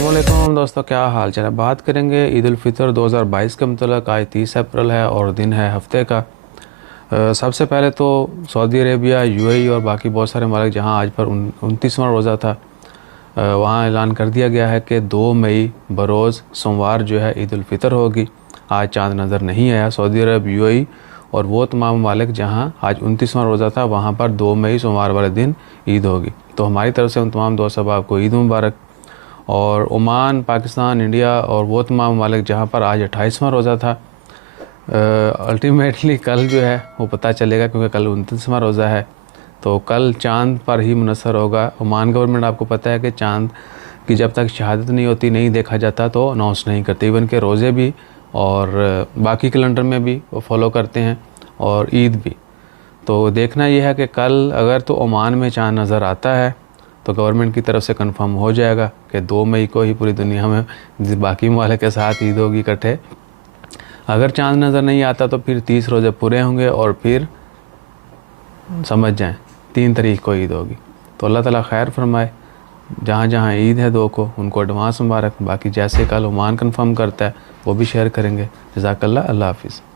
अस्सलामुअलैकुम दोस्तों, क्या हाल चाल है। बात करेंगे ईद उल फितर 2022 के मतलब। आज 30 अप्रैल है और दिन है हफ्ते का। सबसे पहले तो सऊदी अरेबिया, यूएई और बाकी बहुत सारे ममालिक जहां आज पर 29वां रोज़ा था, वहां ऐलान कर दिया गया है कि 2 मई बरोज़ सोमवार जो है ईद उल फितर होगी। आज चाँद नज़र नहीं आया। सऊदी अरब, यूएई और वो तमाम ममालिक जहाँ आज 29वां रोज़ा था वहाँ पर 2 मई सोमवार वाले दिन ईद होगी। तो हमारी तरफ से उन तमाम दोस्त अहबाब को ईद मुबारक। और ओमान, पाकिस्तान, इंडिया और वो तमाम ममालिक जहाँ पर आज 28वां रोज़ा था, अल्टीमेटली कल जो है वो पता चलेगा, क्योंकि कल 29वां रोज़ा है। तो कल चाँद पर ही मुनसर होगा। ओमान गवर्नमेंट, आपको पता है कि चाँद की जब तक शहादत नहीं होती, नहीं देखा जाता, तो अनाउंस नहीं करते। इवन के रोज़े भी और बाकी कैलेंडर में भी वो फॉलो करते हैं, और ईद भी। तो देखना यह है कि कल अगर तो ओमान में चाँद नज़र आता है तो गवर्नमेंट की तरफ से कंफर्म हो जाएगा कि 2 मई को ही पूरी दुनिया में बाकी ममालिक के साथ ईद होगी इकट्ठे। अगर चाँद नज़र नहीं आता तो फिर 30 रोज़े पूरे होंगे और फिर समझ जाएं 3 तारीख को ईद होगी। तो अल्लाह ताला खैर फरमाए। जहाँ जहाँ ईद है 2 को, उनको एडवांस मुबारक। बाकी जैसे कल ओमान कंफर्म करता है वो भी शेयर करेंगे। जज़ाकल्लाह। अल्लाह हाफ़िज़।